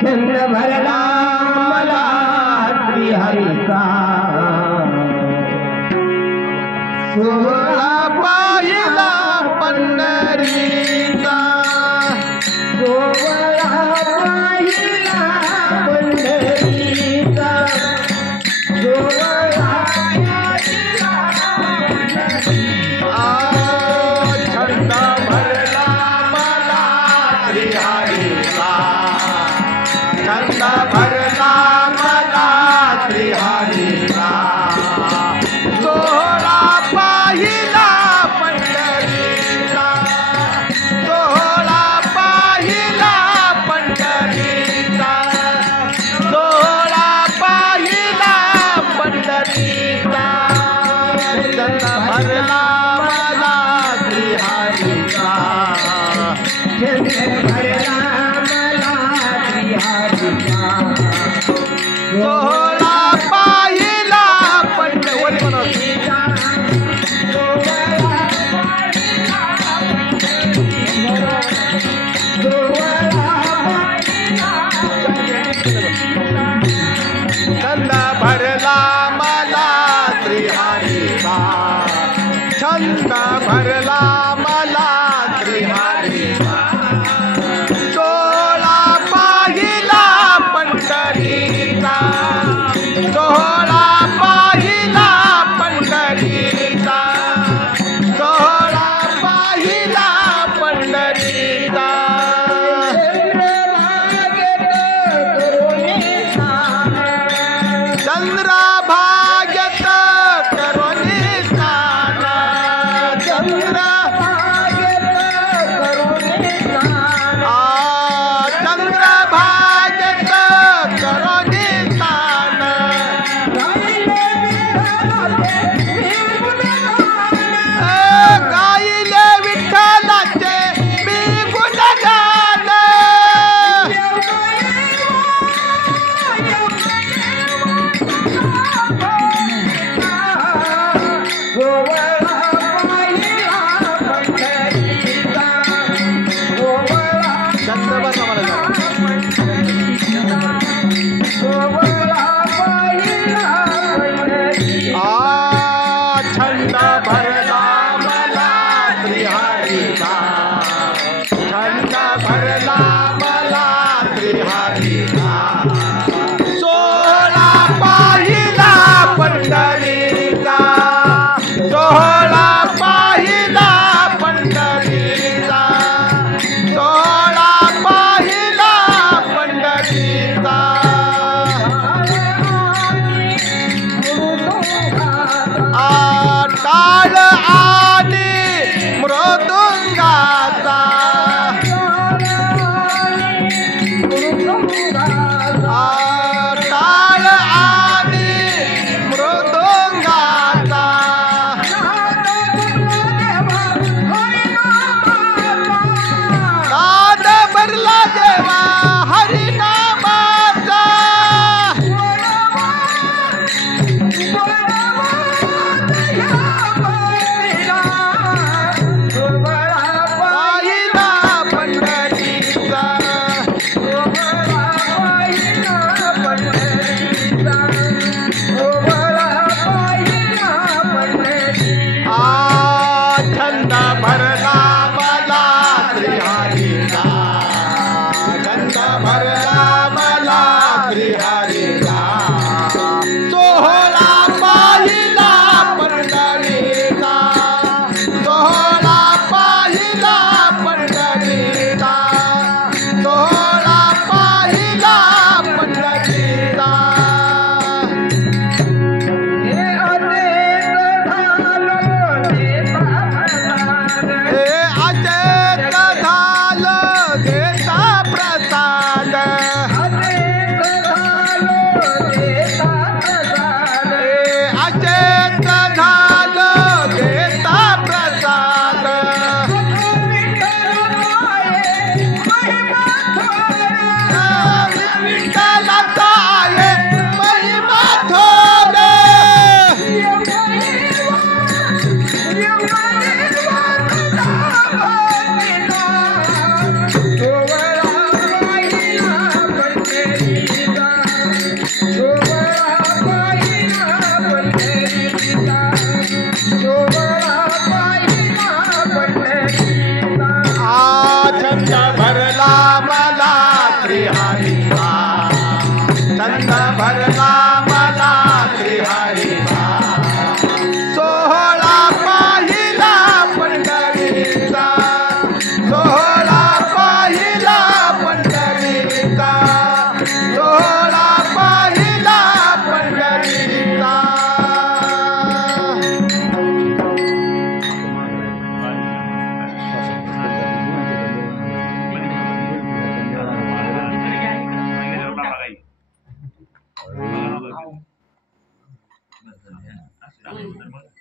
छंद भरला मला श्रीहरीचा सोहळा पाहिला पंढरीचा सोहळा पाहिला पंढरीचा सोहळा छंद भरला मला श्रीहरीचा छंद भरला मला श्रीहरीचा सोहळा पाहिला पंढरीचा सोहळा पाहिला पंढरीचा सोहळा पाहिला पंढरीचा छंद भरला मला श्रीहरीचा छंद भरला मला श्रीहरीचा सोहळा पाहिला पंढरीचा छंद भरला मला श्रीहरीचा छंद भरला मला श्रीहरीचा सोहळा पाहिला पंढरीचा सोहळा पाहिला पंढरीचा सोहळा पाहिला पंढरीचा चंद्रभागेत करोनी स्नान चंद्रभागेत करोनी स्नान चंद्रभागेत करोनी स्नान गायले विठ्ठलाचे मी गुणगान छंद भरला मला श्रीहरीचा छंद भरला मला श्रीहरीचा सोहळा पाहिला पंढरीचा सोहळा पाहिला पंढरीचा सोहळा पाहिला पंढरीचा टाळ आणि मृदुंगाचा श्रीहरीचा छंद भरला मला श्रीहरीचा सोहळा पाहिला पंढरीचा सोहळा पाहिला पंढरीचा सोहळा पाहिला पंढरीचा Gracias.